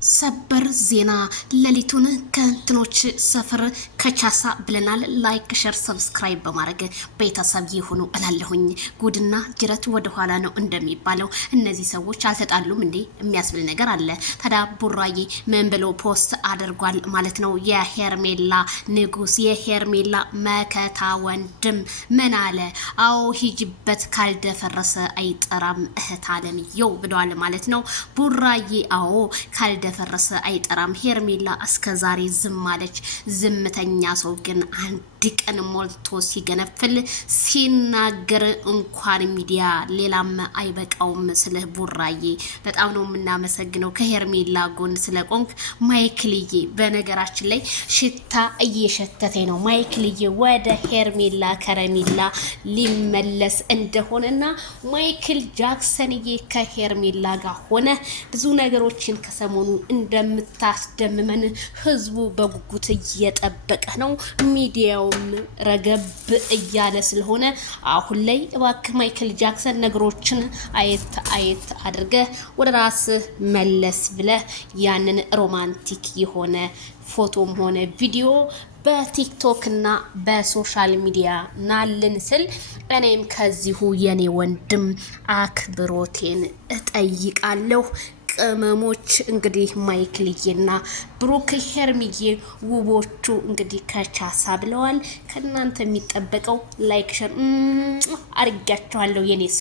ሰበር ዜና ሌሊቱን ከእንትኖች ሰፈር ከቻሳ ብለናል። ላይክ ሸር ሰብስክራይብ በማድረግ ቤተሰብ ይሁኑ እላለሁኝ። ጉድና ጅረት ወደ ኋላ ነው እንደሚባለው እነዚህ ሰዎች አልተጣሉም እንዴ የሚያስብል ነገር አለ። ታዲያ ቡራዬ ምን ብሎ ፖስት አድርጓል ማለት ነው? የሄርሜላ ንጉስ የሄርሜላ መከታ ወንድም ምን አለ? አዎ ሂጅበት ካልደፈረሰ አይጠራም እህት አለምየው ብለዋል ማለት ነው። ቡራዬ አዎ ካልደፈረሰ አይጠራም። ሄርሜላ እስከዛሬ ዝም አለች። ዝምተኛ ሰው ግን አንድ ቀን ሞልቶ ሲገነፍል ሲናገር እንኳን ሚዲያ ሌላም አይበቃውም። ስለ ቡራዬ በጣም ነው የምናመሰግነው ከሄርሜላ ጎን ስለቆንክ ማይክልዬ። በነገራችን ላይ ሽታ እየሸተተኝ ነው። ማይክልዬ ወደ ሄርሜላ ከረሜላ ሊመለስ እንደሆነና ማይክል ጃክሰንዬ ከሄርሜላ ጋር ሆነ ብዙ ነገሮችን ከሰሞኑ እንደምታስደምመን ህዝቡ በጉጉት እየጠበቀ ነው። ሚዲያውም ረገብ እያለ ስለሆነ አሁን ላይ እባክህ ማይክል ጃክሰን ነገሮችን አየት አድርገህ ወደ ራስህ መለስ ብለህ ያንን ሮማንቲክ የሆነ ፎቶም ሆነ ቪዲዮ በቲክቶክ እና በሶሻል ሚዲያ ናልን ስል እኔም ከዚሁ የኔ ወንድም አክብሮቴን እጠይቃለሁ። ቅመሞች እንግዲህ ማይክልዬና ብሩክ ሄርሚዬ ውቦቹ እንግዲህ ከቻሳ ብለዋል። ከእናንተ የሚጠበቀው ላይክ ሸር አርጋችኋለሁ የኔ